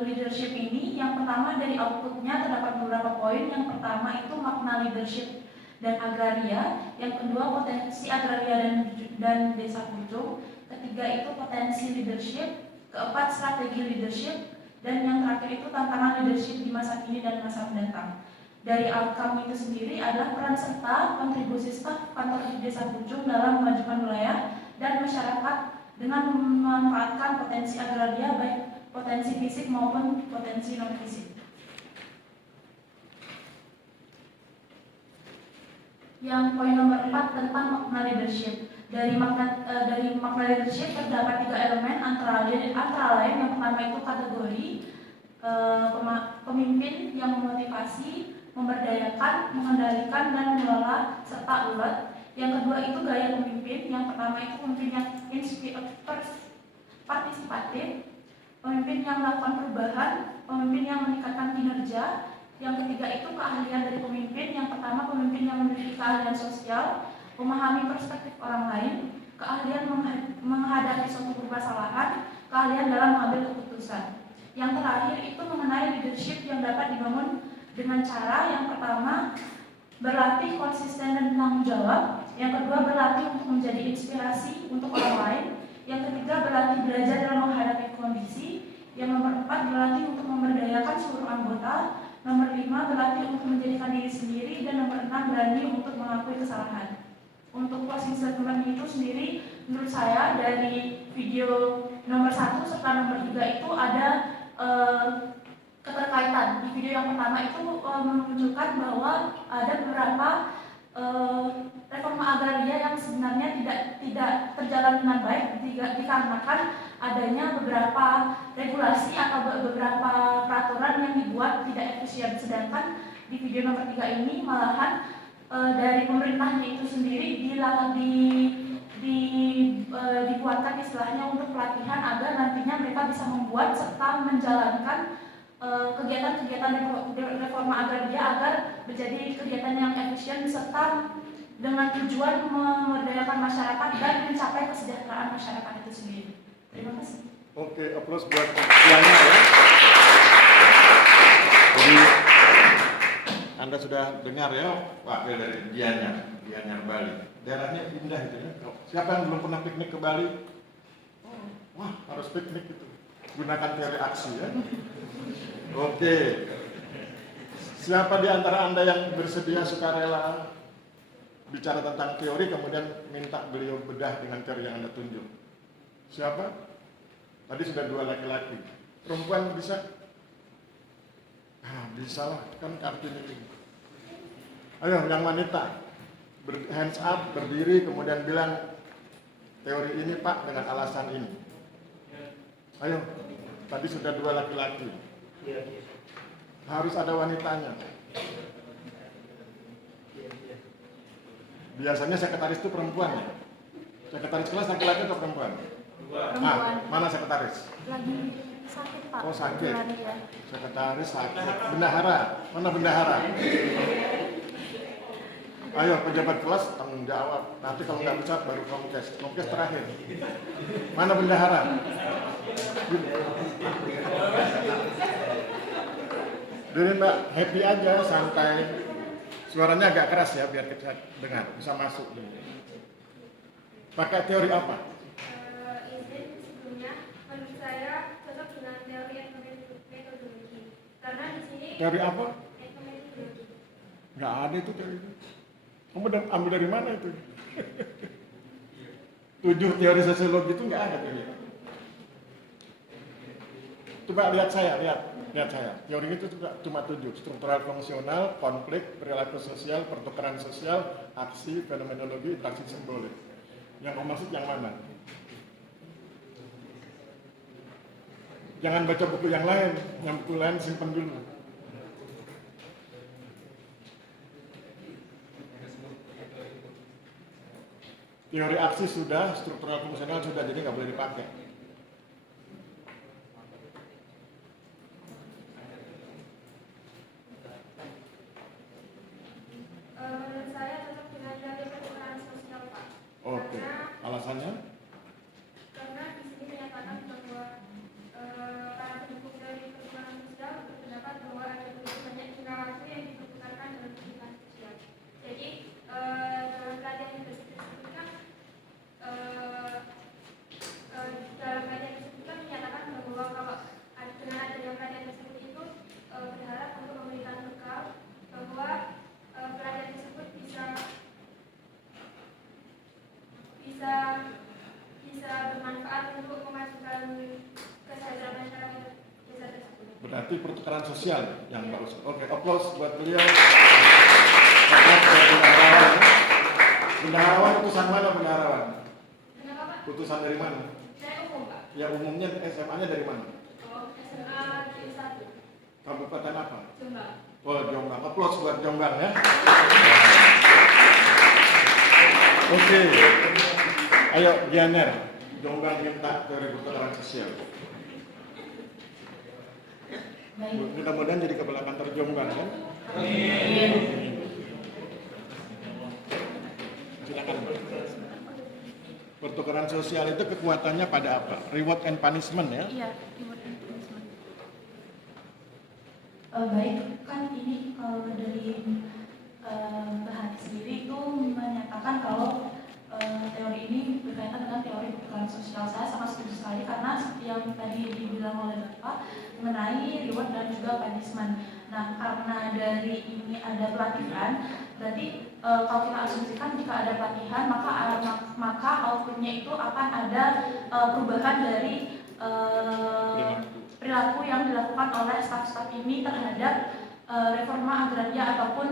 leadership ini. Yang pertama, dari outputnya terdapat beberapa poin. Yang pertama itu makna leadership dan agraria. Yang kedua, potensi agraria dan Desa Pucung. Ketiga itu potensi leadership. Keempat, strategi leadership. Dan yang terakhir itu tantangan leadership di masa kini dan masa mendatang. Dari outcome itu sendiri adalah peran serta kontribusi staf kantor Desa Pucung dalam memajukan wilayah dan masyarakat dengan memanfaatkan potensi agraria, baik potensi fisik maupun potensi non fisik. Yang poin nomor 4 tentang makna leadership. Dari makna leadership terdapat 3 elemen antara lain yang pertama itu kategori pemimpin yang memotivasi, memberdayakan, mengendalikan dan mengelola serta ulet. Yang kedua itu gaya pemimpin. Yang pertama itu pemimpin yang partisipatif, pemimpin yang melakukan perubahan, pemimpin yang meningkatkan kinerja. Yang ketiga itu keahlian dari pemimpin. Yang pertama pemimpin yang memiliki keahlian sosial, memahami perspektif orang lain, keahlian menghadapi suatu permasalahan, keahlian dalam mengambil keputusan. Yang terakhir itu mengenai leadership yang dapat dibangun dengan cara yang pertama berlatih konsisten dan tanggung jawab, yang kedua berlatih untuk menjadi inspirasi untuk orang lain, yang ketiga berlatih belajar dalam menghadapi kondisi, yang nomor 4 berlatih untuk memberdayakan seluruh anggota, nomor 5 berlatih untuk menjadikan diri sendiri, dan nomor 6 berani untuk mengakui kesalahan. Untuk closing statement itu sendiri menurut saya dari video nomor 1 serta nomor 3 itu ada keterkaitan. Di video yang pertama itu menunjukkan bahwa ada beberapa reforma agraria yang sebenarnya tidak terjalan dengan baik dikarenakan adanya beberapa regulasi atau beberapa peraturan yang dibuat tidak efisien. Sedangkan di video nomor 3 ini malahan dari pemerintahnya itu sendiri dibuatkan istilahnya untuk pelatihan agar nantinya mereka bisa membuat serta menjalankan kegiatan-kegiatan reforma agraria agar menjadi kegiatan yang efisien serta dengan tujuan memberdayakan masyarakat dan mencapai kesejahteraan masyarakat itu sendiri. Terima kasih. Oke, aplaus buat Diana ya. Jadi Anda sudah dengar ya Pak dari Diana Bali. Daerahnya indah itu ya. Siapa yang belum pernah piknik ke Bali? Wah, harus piknik itu. Gunakan teori aksi ya. Oke. Siapa di antara Anda yang bersedia sukarela bicara tentang teori kemudian minta beliau bedah dengan teori yang Anda tunjuk? Siapa? Tadi sudah 2 laki-laki. Perempuan bisa? Bisa lah, kan Kartini ini. Ayo, yang wanita. Hands up, berdiri, kemudian bilang teori ini Pak dengan alasan ini. Ayo, tadi sudah 2 laki-laki. Harus ada wanitanya. Biasanya sekretaris itu perempuan ya? Sekretaris kelas laki-laki atau perempuan? Nah, mana sekretaris? Lagi sakit Pak. Oh sakit. Ya. Sekretaris sakit. Bendahara, mana bendahara? Ayo pejabat kelas tanggung jawab. Nanti kalau nggak bisa baru komkes terakhir. Mana bendahara? Dulu Mbak happy aja, santai. Suaranya agak keras ya biar kita dengar, bisa masuk dulu. Pakai teori apa? Izin sebelumnya, menurut saya cocok dengan teori etnometodologi. Karena di sini Teori apa? etnometodologi. Nggak ada itu teori itu. Kamu ambil dari mana itu? 7 teori sosiologi itu nggak ada teori. Coba lihat saya. Teori itu cuma 7: struktural fungsional, konflik, perilaku sosial, pertukaran sosial, aksi, fenomenologi, interaksi simbolik. Yang kamu maksud yang mana? Jangan baca buku yang lain simpen dulu. Teori aksi sudah, struktural fungsional sudah, jadi nggak boleh dipakai. Menurut saya cocok dengan teori pertukaran sosial, Pak. Oke, alasannya? Karena di sini menyatakan bahwa para pendukung dari pertukaran sosial berpendapat bahwa ada begitu banyak perilaku yang dipertukarkan dalam kehidupan sosial. Jadi dalam pelatihan yang disebutkan dalam pelatihan tersebut kan menyatakan bahwa kalau dengan adanya pelatihan tersebut itu berharap untuk memberikan bekal bahwa pelatihan tersebut bisa bermanfaat untuk memajukan kesejahteraan masyarakat desa tersebut. Berarti pertukaran sosial yang bagus. Oke, applause buat beliau. Applause buat bendaharawan. Bendaharawan putusan mana bendaharawan? Kenapa, Pak? Putusan dari mana? Saya umum, Pak. Ya umumnya SMA-nya dari mana? Oh, SMA di 1 Kabupaten apa? Jombang. Oh, Jombang. Applause buat Jombang ya. Oke. Ayo, Gianer. Jombang minta teori pertukaran sosial. Baik. Mudah-mudahan jadi kepala kantor Jombang kan? Silakan. Pertukaran sosial itu kekuatannya pada apa? Reward and punishment ya? Iya, reward and punishment. Baik, kan ini kalau dari bahan sendiri itu menyatakan kalau teori ini berkaitan dengan teori pertukaran sosial. Saya sangat setuju sekali karena seperti yang tadi dibilang oleh Bapak mengenai reward dan juga punishment. Nah, karena dari ini ada pelatihan, berarti kalau kita asumsikan jika ada pelatihan maka outputnya itu akan ada perubahan dari perilaku yang dilakukan oleh staf-staf ini terhadap reforma agraria ataupun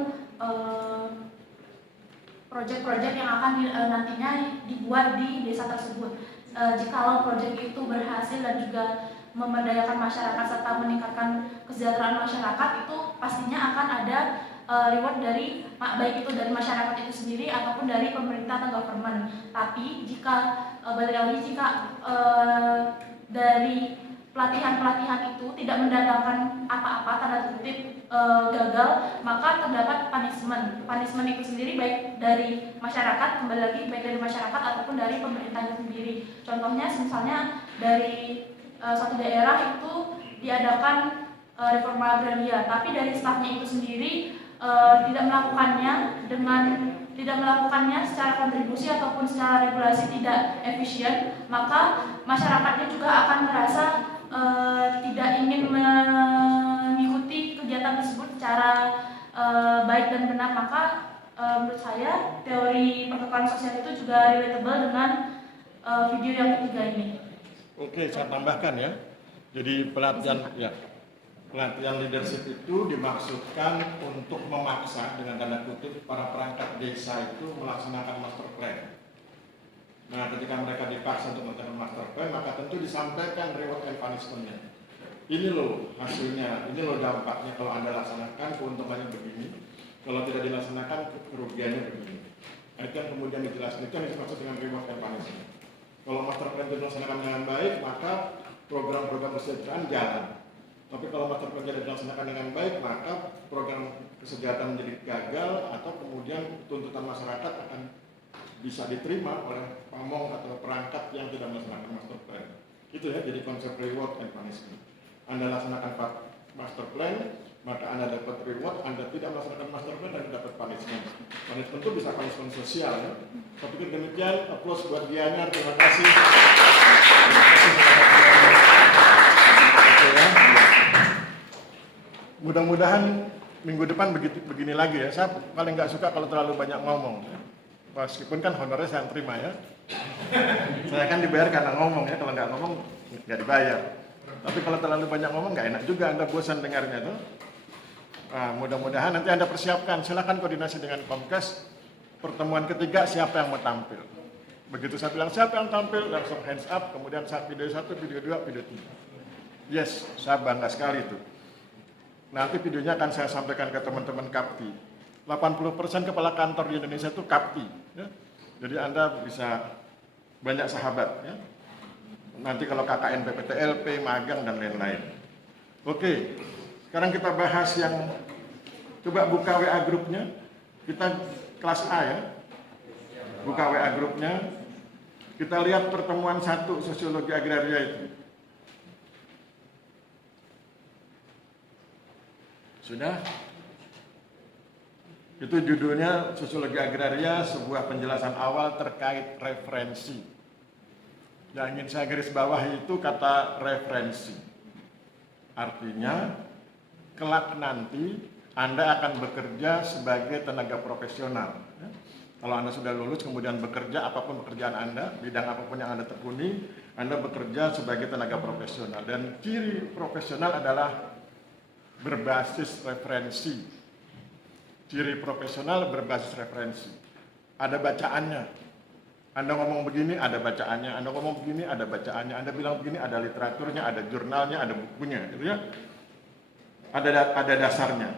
proyek-proyek yang akan nantinya dibuat di desa tersebut. Jikalau proyek itu berhasil dan juga memberdayakan masyarakat serta meningkatkan kesejahteraan masyarakat, itu pastinya akan ada reward dari baik itu dari masyarakat itu sendiri ataupun dari pemerintah atau government. Tapi jika dari pelatihan-pelatihan itu tidak mendatangkan apa-apa, tanda kutip gagal, maka terdapat punishment. Punishment itu sendiri baik dari masyarakat, kembali lagi baik dari masyarakat ataupun dari pemerintah itu sendiri. Contohnya misalnya dari suatu daerah itu diadakan reforma agraria, tapi dari stafnya itu sendiri tidak melakukannya secara kontribusi ataupun secara regulasi tidak efisien, maka masyarakatnya juga akan merasa tidak ingin mengikuti kegiatan tersebut secara baik dan benar. Maka menurut saya teori pertukaran sosial itu juga relatable dengan video yang ketiga ini. Oke, saya tambahkan ya. Jadi pelatihan leadership itu dimaksudkan untuk memaksa dengan tanda kutip para perangkat desa itu melaksanakan master plan. Nah, ketika mereka dipaksa untuk melaksanakan master plan, maka tentu disampaikan reward and punishment-nya. Ini loh hasilnya, ini loh dampaknya kalau Anda laksanakan, keuntungannya begini. Kalau tidak dilaksanakan, kerugiannya begini. Nah, itu yang kemudian dijelaskan, itu yang dimaksud dengan reward and punishment. Kalau master plan itu dilaksanakan dengan baik, maka program-program kesejahteraan jalan. Tapi kalau master plan tidak dilaksanakan dengan baik, maka program kesejahteraan menjadi gagal atau kemudian tuntutan masyarakat akan bisa diterima oleh pamong atau perangkat yang tidak melaksanakan master plan. Itu ya, jadi konsep reward and punishment. Anda laksanakan master plan, maka Anda dapat reward. Anda tidak melaksanakan master plan dan dapat punishment. Punishment itu bisa punishment sosial ya. Saya pikir demikian. Applause buat Diana. Terima kasih. Oke, ya. Mudah-mudahan minggu depan begini lagi ya. Saya paling nggak suka kalau terlalu banyak ngomong. Meskipun kan honornya saya terima ya. Saya kan dibayar karena ngomong ya. Kalau nggak ngomong nggak dibayar. Tapi kalau terlalu banyak ngomong nggak enak juga. Anda bosan dengarnya tuh. Nah, mudah-mudahan nanti Anda persiapkan. Silakan koordinasi dengan Komkes. Pertemuan ketiga siapa yang mau tampil. Begitu saya bilang siapa yang tampil, langsung hands up. Kemudian saat video 1, video 2, video 3. Yes, saya bangga sekali itu. Nanti videonya akan saya sampaikan ke teman-teman Kapti. 80% kepala kantor di Indonesia itu Kapti. Ya. Jadi Anda bisa banyak sahabat. Ya. Nanti kalau KKN PPTLP, magang, dan lain-lain. Oke, sekarang kita bahas yang... Coba buka WA grupnya. Kita kelas A ya. Buka WA grupnya. Kita lihat pertemuan 1 sosiologi agraria itu. Sudah? Itu judulnya Sosiologi Agraria, sebuah penjelasan awal terkait referensi. Yang ingin saya garis bawahi itu kata referensi. Artinya, kelak nanti Anda akan bekerja sebagai tenaga profesional. Kalau Anda sudah lulus kemudian bekerja, apapun pekerjaan Anda, bidang apapun yang Anda tekuni, Anda bekerja sebagai tenaga profesional. Dan ciri profesional adalah berbasis referensi. Ciri profesional berbasis referensi. Ada bacaannya. Anda ngomong begini, ada bacaannya. Anda ngomong begini, ada bacaannya. Anda bilang begini, ada literaturnya, ada jurnalnya, ada bukunya. Gitu ya. Ada dasarnya.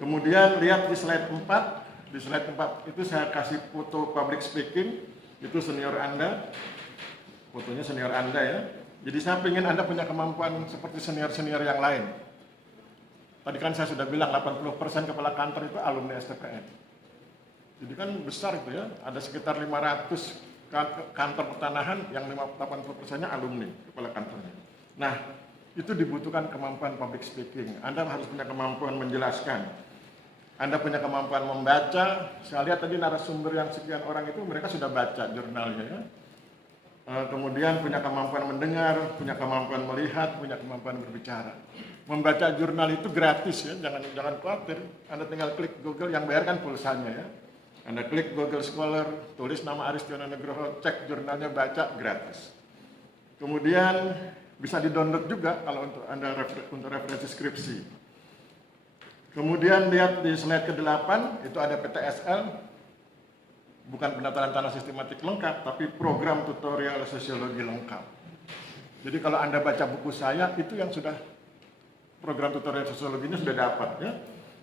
Kemudian lihat di slide 4. Di slide 4 itu saya kasih foto public speaking. Itu senior Anda. Fotonya senior Anda ya. Jadi saya ingin Anda punya kemampuan seperti senior-senior yang lain. Tadi kan saya sudah bilang 80% kepala kantor itu alumni STPN. Jadi kan besar itu ya, ada sekitar 500 kantor pertanahan yang 80%-nya alumni kepala kantornya. Nah, itu dibutuhkan kemampuan public speaking. Anda harus punya kemampuan menjelaskan. Anda punya kemampuan membaca. Saya lihat tadi narasumber yang sekian orang itu mereka sudah baca jurnalnya ya. Kemudian punya kemampuan mendengar, punya kemampuan melihat, punya kemampuan berbicara. Membaca jurnal itu gratis ya, jangan khawatir. Anda tinggal klik Google, yang bayar kan pulsanya ya. Anda klik Google Scholar, tulis nama Aristiono Nugroho, cek jurnalnya, baca, gratis. Kemudian bisa di-download juga kalau untuk Anda untuk referensi skripsi. Kemudian lihat di slide ke-8, itu ada PTSL, bukan pendaftaran tanah sistematik lengkap, tapi program tutorial sosiologi lengkap. Jadi kalau Anda baca buku saya, itu yang sudah program tutorial sosiologinya sudah dapat ya.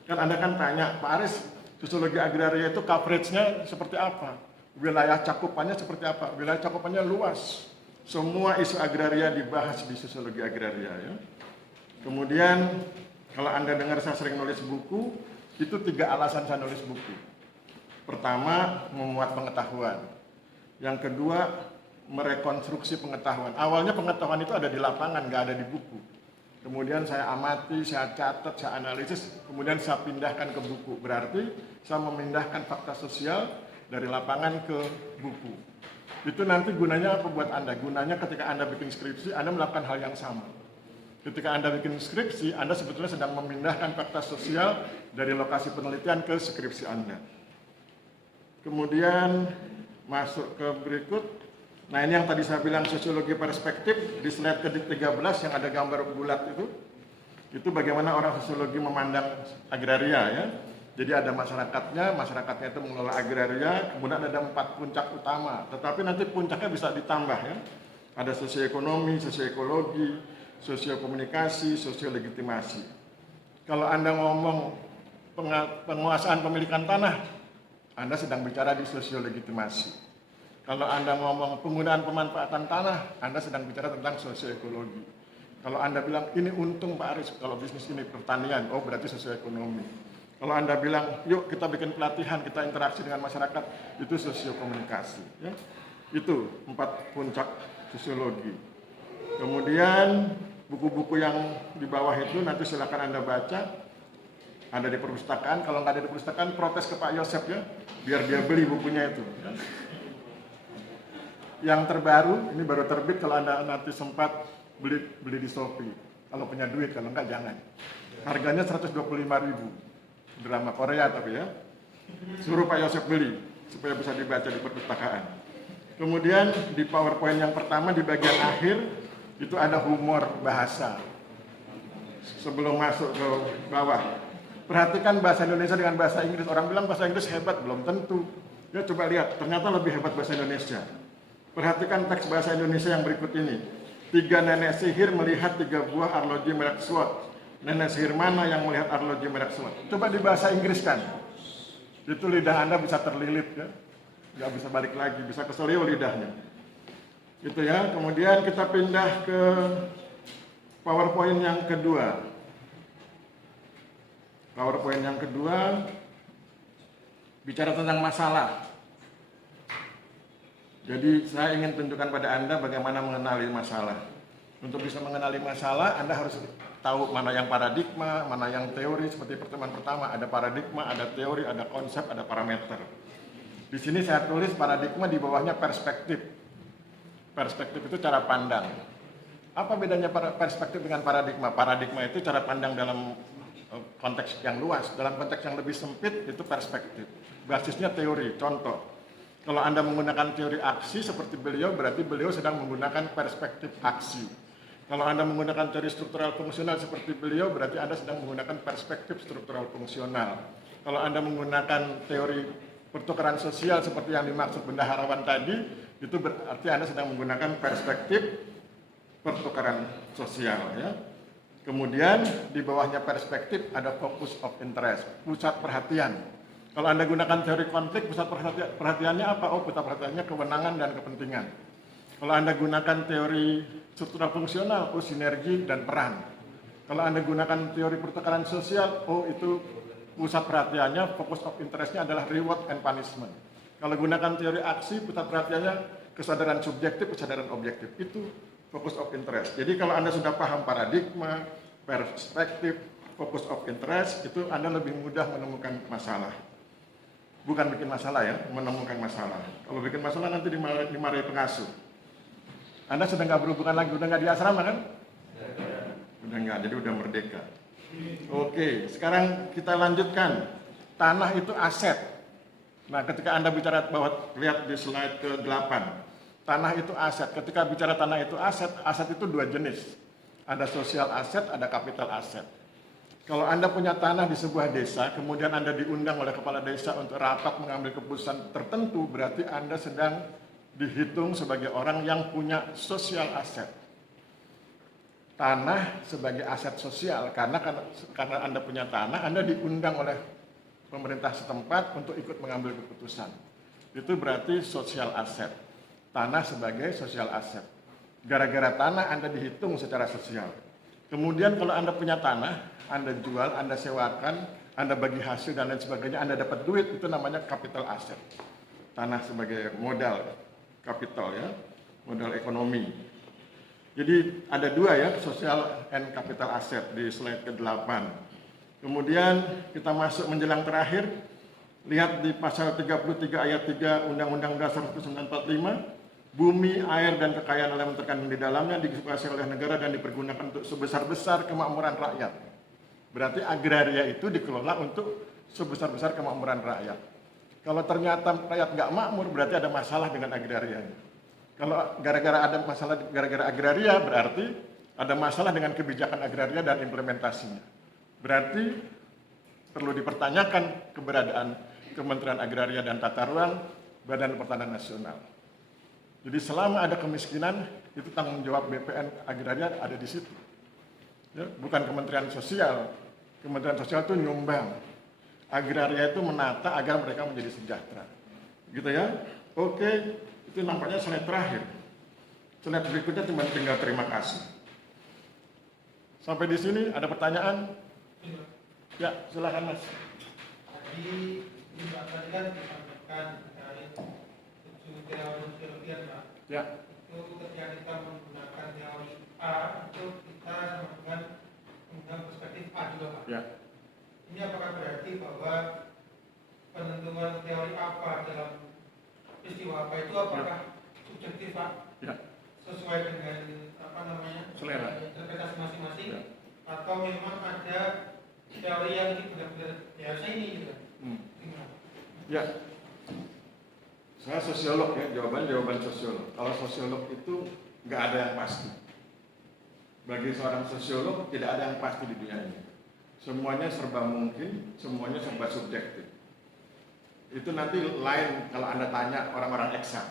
Kan Anda kan tanya, Pak Aris, sosiologi agraria itu coverage-nya seperti apa? Wilayah cakupannya seperti apa? Wilayah cakupannya luas. Semua isu agraria dibahas di sosiologi agraria ya. Kemudian kalau Anda dengar saya sering nulis buku, itu 3 alasan saya nulis buku. Pertama, memuat pengetahuan. Yang kedua, merekonstruksi pengetahuan. Awalnya pengetahuan itu ada di lapangan, nggak ada di buku. Kemudian saya amati, saya catat, saya analisis, kemudian saya pindahkan ke buku. Berarti saya memindahkan fakta sosial dari lapangan ke buku. Itu nanti gunanya apa buat Anda? Gunanya ketika Anda bikin skripsi, Anda melakukan hal yang sama. Ketika Anda bikin skripsi, Anda sebetulnya sedang memindahkan fakta sosial dari lokasi penelitian ke skripsi Anda. Kemudian masuk ke berikut. Nah ini yang tadi saya bilang sosiologi perspektif, di slide ke-13 yang ada gambar bulat itu bagaimana orang sosiologi memandang agraria ya. Jadi ada masyarakatnya itu mengelola agraria, kemudian ada 4 puncak utama, tetapi nanti puncaknya bisa ditambah ya. Ada sosioekonomi, sosioekologi, sosiokomunikasi, sosiolegitimasi. Kalau Anda ngomong penguasaan pemilikan tanah, Anda sedang bicara di sosiolegitimasi. Kalau Anda ngomong penggunaan pemanfaatan tanah, Anda sedang bicara tentang sosioekologi. Kalau Anda bilang ini untung Pak Aris, kalau bisnis ini pertanian, oh berarti sosioekonomi. Kalau Anda bilang yuk kita bikin pelatihan, kita interaksi dengan masyarakat, itu sosiokomunikasi. Ya. Itu 4 puncak sosiologi. Kemudian Buku-buku yang di bawah itu nanti silakan Anda baca. Ada di perpustakaan, kalau nggak ada di perpustakaan protes ke Pak Yosep ya, biar dia beli bukunya itu. Yang terbaru, ini baru terbit, kalau Anda nanti sempat beli di Shopee. Kalau punya duit, kalau nggak jangan. Harganya 125.000. Drama Korea tapi ya. Suruh Pak Yosep beli supaya bisa dibaca di perpustakaan. Kemudian di PowerPoint yang pertama di bagian akhir itu ada humor bahasa. Sebelum masuk ke bawah. Perhatikan bahasa Indonesia dengan bahasa Inggris. Orang bilang bahasa Inggris hebat, belum tentu. Ya coba lihat, ternyata lebih hebat bahasa Indonesia. Perhatikan teks bahasa Indonesia yang berikut ini. 3 nenek sihir melihat 3 buah arloji merek SWOT. Nenek sihir mana yang melihat arloji merek SWOT? Coba di bahasa Inggris kan. Itu lidah Anda bisa terlilit ya. Nggak bisa balik lagi, bisa keselio lidahnya. Gitu ya. Kemudian kita pindah ke PowerPoint yang kedua. PowerPoint yang kedua bicara tentang masalah. Jadi saya ingin tunjukkan pada Anda bagaimana mengenali masalah. Untuk bisa mengenali masalah, Anda harus tahu mana yang paradigma, mana yang teori. Seperti pertemuan pertama, ada paradigma, ada teori, ada konsep, ada parameter. Di sini saya tulis paradigma, di bawahnya perspektif. Perspektif itu cara pandang. Apa bedanya perspektif dengan paradigma? Paradigma itu cara pandang dalam konteks yang luas. Dalam konteks yang lebih sempit itu perspektif. Basisnya teori. Contoh, kalau Anda menggunakan teori aksi seperti beliau, berarti beliau sedang menggunakan perspektif aksi. Kalau Anda menggunakan teori struktural fungsional seperti beliau, berarti Anda sedang menggunakan perspektif struktural fungsional. Kalau Anda menggunakan teori pertukaran sosial seperti yang dimaksud bendaharawan tadi, itu berarti Anda sedang menggunakan perspektif pertukaran sosial ya. Kemudian di bawahnya perspektif ada focus of interest, pusat perhatian. Kalau Anda gunakan teori konflik, pusat perhatiannya apa? Oh, pusat perhatiannya kewenangan dan kepentingan. Kalau Anda gunakan teori struktural fungsional, oh sinergi dan peran. Kalau Anda gunakan teori pertukaran sosial, oh itu pusat perhatiannya, focus of interestnya adalah reward and punishment. Kalau gunakan teori aksi, pusat perhatiannya kesadaran subjektif, kesadaran objektif. Itu focus of interest. Jadi kalau Anda sudah paham paradigma, perspektif, focus of interest, itu Anda lebih mudah menemukan masalah. Bukan bikin masalah ya, menemukan masalah. Kalau bikin masalah nanti dimarahi pengasuh. Anda sudah nggak berhubungan lagi, udah nggak di asrama kan? Udah nggak, jadi udah merdeka. Oke, sekarang kita lanjutkan. Tanah itu aset. Nah, ketika Anda bicara bahwa lihat di slide ke-8. Tanah itu aset. Ketika bicara tanah itu aset, aset itu 2 jenis. Ada sosial aset, ada capital aset. Kalau Anda punya tanah di sebuah desa, kemudian Anda diundang oleh kepala desa untuk rapat mengambil keputusan tertentu, berarti Anda sedang dihitung sebagai orang yang punya sosial aset. Tanah sebagai aset sosial, karena Anda punya tanah, Anda diundang oleh pemerintah setempat untuk ikut mengambil keputusan. Itu berarti sosial aset. Tanah sebagai sosial aset. Gara-gara tanah Anda dihitung secara sosial. Kemudian kalau Anda punya tanah, Anda jual, Anda sewakan, Anda bagi hasil dan lain sebagainya, Anda dapat duit, itu namanya capital asset. Tanah sebagai modal kapital ya, modal ekonomi. Jadi ada 2 ya, social and capital asset di slide ke-8. Kemudian kita masuk menjelang terakhir, lihat di pasal 33 ayat 3 Undang-Undang Dasar 1945, bumi, air, dan kekayaan alam terkandung di dalamnya dikuasai oleh negara dan dipergunakan untuk sebesar-besar kemakmuran rakyat. Berarti agraria itu dikelola untuk sebesar-besar kemakmuran rakyat. Kalau ternyata rakyat nggak makmur, berarti ada masalah dengan agraria. Kalau gara-gara ada masalah gara-gara agraria, berarti ada masalah dengan kebijakan agraria dan implementasinya. Berarti perlu dipertanyakan keberadaan Kementerian Agraria dan Tata Ruang, Badan Pertanahan Nasional. Jadi selama ada kemiskinan, itu tanggung jawab BPN Agraria ada di situ. Ya, bukan Kementerian Sosial. Kementerian Sosial itu nyumbang. Agraria itu menata agar mereka menjadi sejahtera. Gitu ya. Oke, itu nampaknya slide terakhir. Slide berikutnya cuma tinggal terima kasih. Sampai di sini ada pertanyaan? Ya, silakan Mas. Tadi Pak tadi kan disampaikan terkait 7 teori Pak. Ya. itu ketika kita menggunakan teori A itu kita sama dengan menggunakan perspektif A juga Pak. Ya. Ini apakah berarti bahwa penentuan teori apa dalam peristiwa apa itu apakah subjektif Pak? Ya. Sesuai dengan apa namanya? Selera. Interpretasi masing-masing Ya. atau memang ada teori yang ini benar-benar ya saya ini gitu. Gimana? Ya, saya sosiolog ya, jawaban sosiolog. Kalau sosiolog itu nggak ada yang pasti. Bagi seorang sosiolog tidak ada yang pasti di dunia ini. Semuanya serba mungkin, semuanya serba subjektif. Itu nanti lain kalau Anda tanya orang-orang eksak.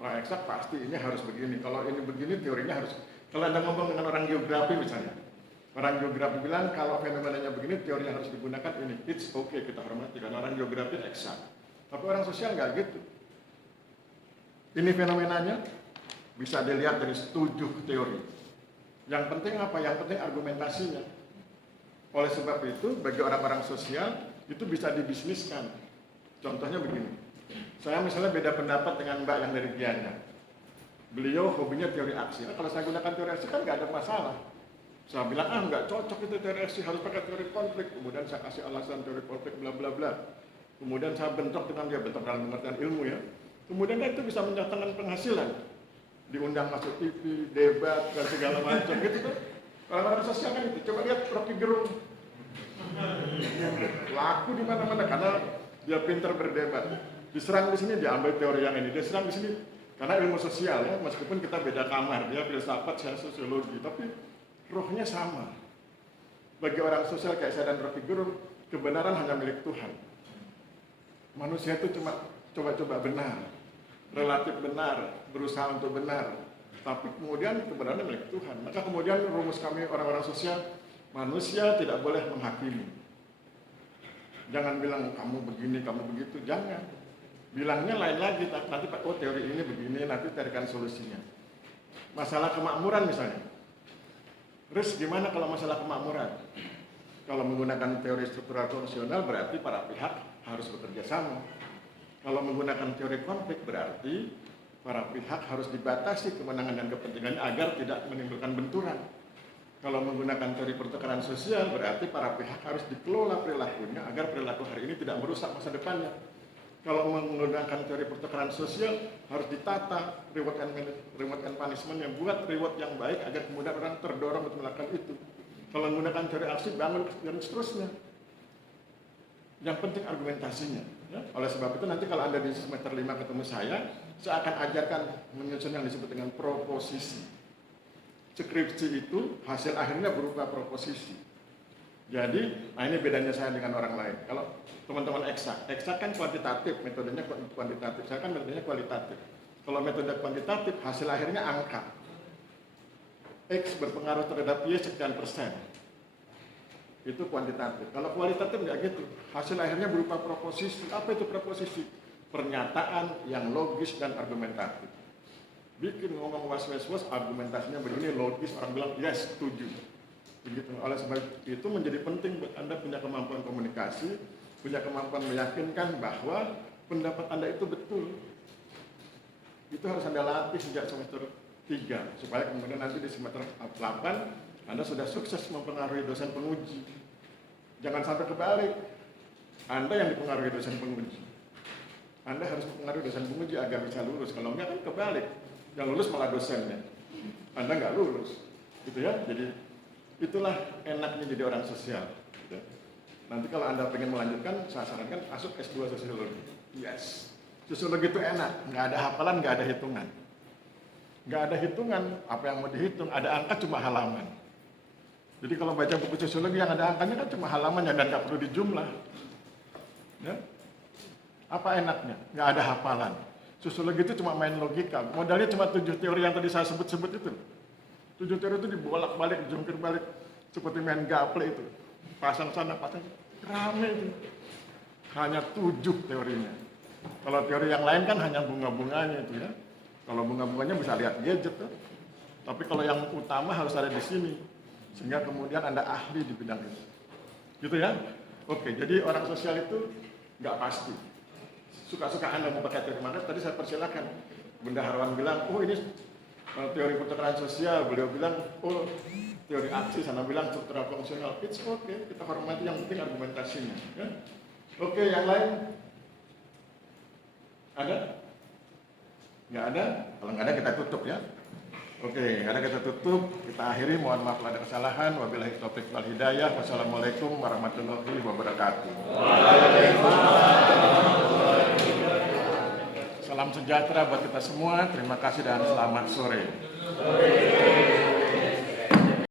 Orang eksak pasti ini harus begini. Kalau ini begini teorinya harus. Kalau Anda ngomong dengan orang geografi misalnya, orang geografi bilang kalau fenomenanya begini teori yang harus digunakan ini. It's okay, kita hormati karena orang geografi eksak. Tapi orang sosial nggak gitu. Ini fenomenanya bisa dilihat dari 7 teori. Yang penting apa? Yang penting argumentasinya. Oleh sebab itu bagi orang-orang sosial itu bisa dibisniskan. Contohnya begini. Saya misalnya beda pendapat dengan Mbak yang dari Gianyar. Beliau hobinya teori aksi. Nah, kalau saya gunakan teori aksi kan nggak ada masalah. Saya bilang, nggak cocok itu teori aksi, harus pakai teori konflik. Kemudian saya kasih alasan teori konflik, bla bla bla. Kemudian saya bentrok dengan dia, bentrok dalam pengertian ilmu ya. Kemudian itu bisa mendatangkan penghasilan. Diundang masuk TV, debat, dan segala macam gitu tuh. Orang-orang sosial kan itu. Coba lihat Rocky Gerung. Laku di mana-mana karena dia pintar berdebat. Diserang di sini, dia ambil teori yang ini. Diserang di sini, karena ilmu sosial ya, meskipun kita beda kamar, dia filsafat, saya sosiologi, tapi rohnya sama. Bagi orang sosial kayak saya dan Rocky Gerung, kebenaran hanya milik Tuhan. Manusia itu cuma coba-coba benar, relatif benar, berusaha untuk benar. Tapi kemudian kebenaran milik Tuhan. Maka kemudian rumus kami orang-orang sosial, manusia tidak boleh menghakimi. Jangan bilang kamu begini, kamu begitu, jangan. Bilangnya lain lagi, nanti Pak, teori ini begini, nanti carikan solusinya. Masalah kemakmuran misalnya. Terus gimana kalau masalah kemakmuran? Kalau menggunakan teori struktural fungsional berarti para pihak harus bekerja sama. Kalau menggunakan teori konflik berarti para pihak harus dibatasi kemenangan dan kepentingannya agar tidak menimbulkan benturan. Kalau menggunakan teori pertukaran sosial berarti para pihak harus dikelola perilakunya agar perilaku hari ini tidak merusak masa depannya. Kalau menggunakan teori pertukaran sosial harus ditata reward and punishment yang buat reward yang baik agar kemudian orang terdorong untuk melakukan itu. Kalau menggunakan teori aksi bangun dan seterusnya. Yang penting argumentasinya. Ya? Oleh sebab itu nanti kalau Anda di semester 5 ketemu saya akan ajarkan menyusun yang disebut dengan proposisi. Skripsi itu hasil akhirnya berupa proposisi. Jadi, nah ini bedanya saya dengan orang lain. Kalau teman-teman eksak kan kuantitatif, metodenya kuantitatif. Saya kan metodenya kualitatif. Kalau metode kuantitatif, hasil akhirnya angka. X berpengaruh terhadap Y sekian persen. Itu kuantitatif. Kalau kualitatif nggak gitu. Hasil akhirnya berupa proposisi. Apa itu proposisi? Pernyataan yang logis dan argumentatif. Bikin ngomong was-was, argumentasinya begini, logis, orang bilang, yes, setuju. Begitu. Oleh sebab itu menjadi penting buat Anda punya kemampuan komunikasi, punya kemampuan meyakinkan bahwa pendapat Anda itu betul. Itu harus Anda latih sejak semester 3, supaya kemudian nanti di semester 8 Anda sudah sukses mempengaruhi dosen penguji. Jangan sampai kebalik, Anda yang dipengaruhi dosen penguji. Anda harus mempengaruhi dosen penguji agar bisa lulus. Kalau enggak kan kebalik, yang lulus malah dosennya. Anda nggak lulus, gitu ya. Jadi itulah enaknya jadi orang sosial. Gitu. Nanti kalau Anda pengen melanjutkan, saya sarankan masuk S2 sosiologi. Yes, sosiologi itu enak, nggak ada hafalan, nggak ada hitungan. Nggak ada hitungan, apa yang mau dihitung, ada angka cuma halaman. Jadi kalau baca buku sosiologi yang ada angkanya kan cuma halamannya dan nggak perlu dijumlah. Ya? Apa enaknya? Nggak ada hafalan. Sosiologi itu cuma main logika. Modalnya cuma 7 teori yang tadi saya sebut-sebut itu. 7 teori itu dibolak-balik, dijungkir balik seperti main gaple itu. Pasang sana, pasang rame itu. Hanya 7 teorinya. Kalau teori yang lain kan hanya bunga-bunganya itu ya. Kalau bunga-bunganya bisa lihat gadget tuh. Tapi kalau yang utama harus ada di sini. Sehingga kemudian Anda ahli di bidang itu. Gitu ya? Oke, jadi orang sosial itu nggak pasti. Suka-suka Anda mau pakai teori mana, tadi saya persilakan. Bunda Harwan bilang, oh ini Kalau teori pertukaran sosial, beliau bilang, oh teori aksi, sana bilang struktural fungsional. It's okay, kita hormati, yang penting argumentasinya. Ya? Oke, yang lain? Ada? Nggak ada? Kalau nggak ada kita tutup ya. Oke, nggak ada kita tutup. Kita akhiri, mohon maaf kalau ada kesalahan. Wabillahi taufiq wal hidayah. Wassalamualaikum warahmatullahi wabarakatuh. Salam sejahtera buat kita semua. Terima kasih dan selamat sore.